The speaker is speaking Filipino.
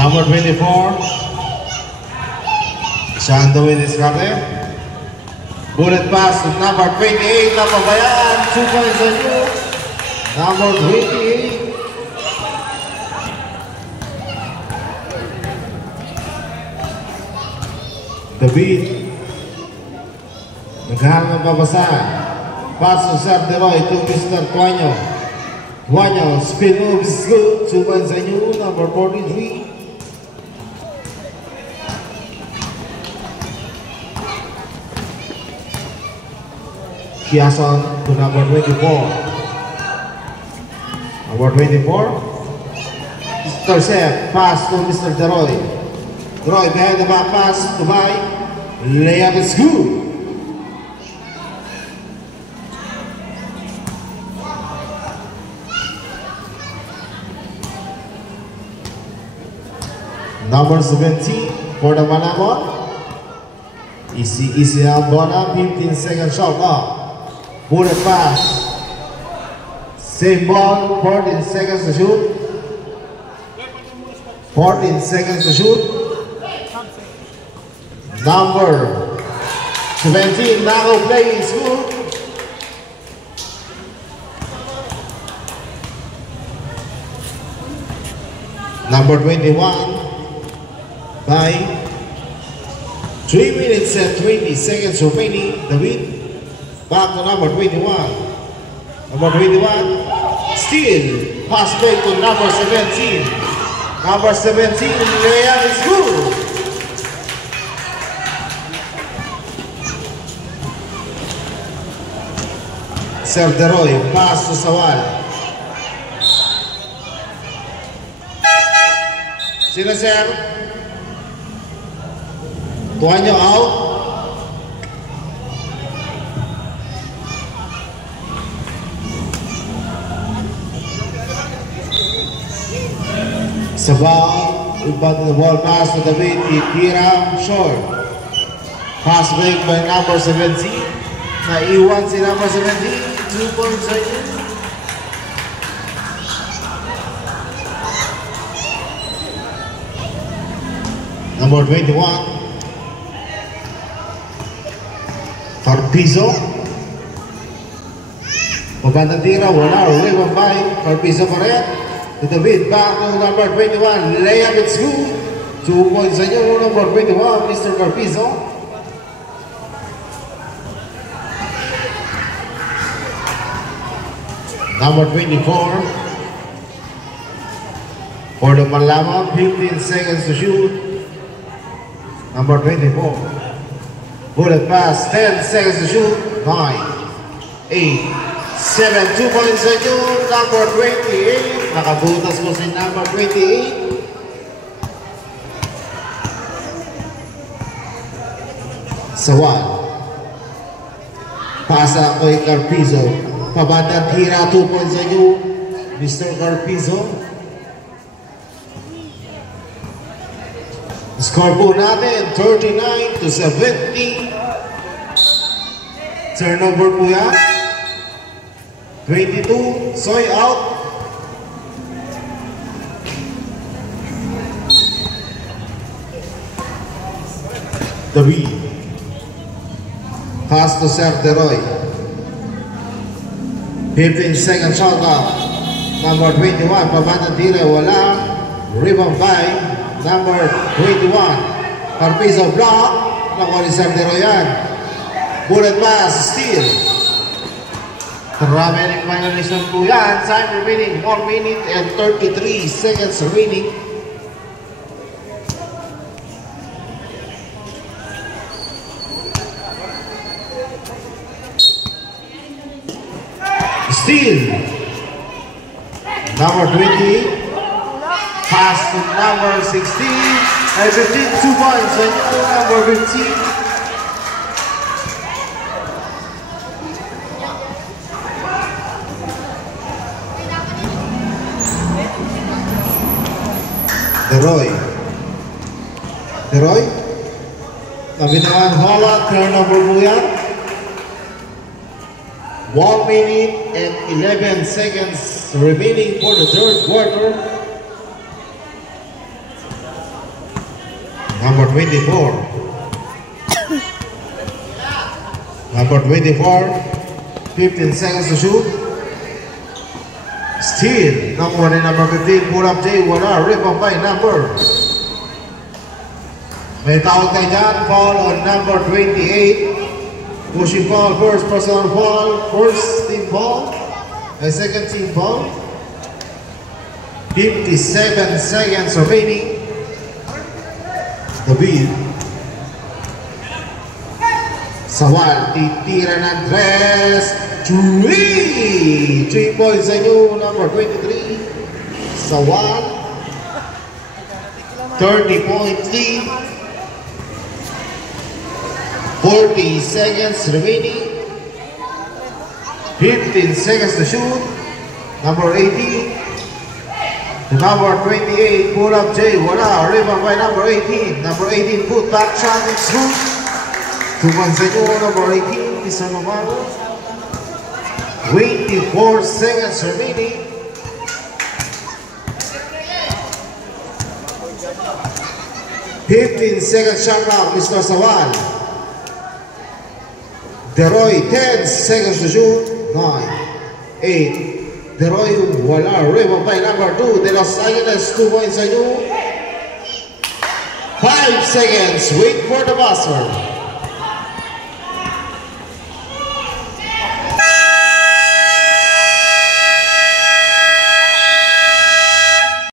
Number 24, Shandowin is coming. Bullet pass to number 28, napabayaan. 2 points on you. Number 28. David. Naghahanap ng pabasahan. Pass to Sir Deroy to Mr. Tuanyo. Tuanyo, spin move is good. 2 points on you. Number 43. Kiason to number 24. Number 24. Mr. Seth, pass to Mr. Deroy. Deroy behind the back pass to Bai. Layup is good. Number 17 for the Malabon. Easy Albona, 15 seconds shot up. Bullet pass. Same ball, 14 seconds to shoot. 14 seconds to shoot. Number 17, Nago play is good. Number 21, by 3 minutes and 20 seconds remaining. David. Back to number 21. Number 21, still pass back to number 17. Number 17, layup is good. Sir Deroy, pass to Sawal. Sino Sir? Tuanyo out. Sabah, iba the ball pass to David, Itira, short. Pass break by number 17. Naiwan si number 17. 2 points on you. Number 21. Carpizo. Pagkantang tira, wala. Rebound by Carpizo pa rin. To David, back to number 21, layup, it's good. 2 points on you, number 21, Mr. Carpizo. Number 24, for the Malama, 15 seconds to shoot. Number 24, bullet pass, 10 seconds to shoot. 9, 8, 7, 2 points on you, number 28. Nakabutas mo si number 28. Sawal. Pasa kay Carpizo. Pabandang tira, 2 points on you, Mr. Carpizo. Score po natin, 39-70. Turnover po yan. 22, Soy out. David. Pass to Sir Deroy. 15 second shot up. Number 21, pabandang tira, wala. Rebound by number 21. Carpizo block. Nakuha ni Sir Deroy yan. Bullet pass, steal. Remaining violation po yan. Time remaining 1 minute and 33 seconds remaining. Steal. Number 20. Pass to number 16. And 15, 2 points on number 15. Deroy. Kabitangan Hola, turnover po yan. 1 minute and 11 seconds remaining for the third quarter. Number 24. Number 24. 15 seconds to shoot. Steal. Number 15. Pull up Jay. Wala. Rebound by number. May tawag tayo dyan. Foul on number 28. Pushing foul. First personal foul. First team foul. Second team foul. 57 seconds remaining. David Sawal, titira ng Andres. 3 points sa inyo, number 23 Sawal. 30-point lead. 40 seconds remaining. 15 seconds to shoot. Number 18. Number 28, pull up Jay, wala. Rebound by number 18. Number 18, put back shot, it's good. 2 points sa inyo, number 18, Mr. Navarro. 24 seconds remaining. 15 seconds shot clock, Mr. Sawal. Deroy, 10 seconds to shoot. 9, 8, Deroy, wala. Rebound by number 2. De Los Angeles, 2 points sa inyo. 5 seconds. Wait for the buzzer.